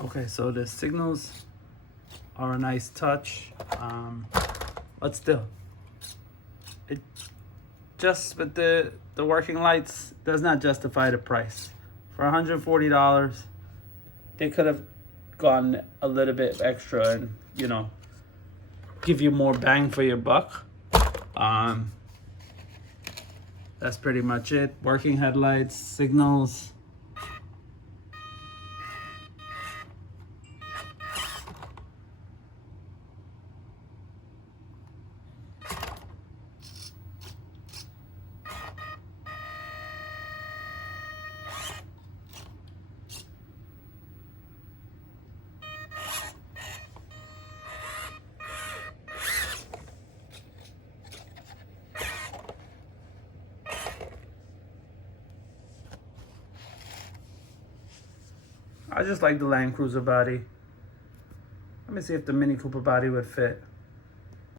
Okay, so the signals are a nice touch, but still, it just with the working lights does not justify the price. For $140, they could have gone a little bit extra and give you more bang for your buck. Um, that's pretty much it. Working headlights, signals. I just like the Land Cruiser body. Let me see if the Mini Cooper body would fit.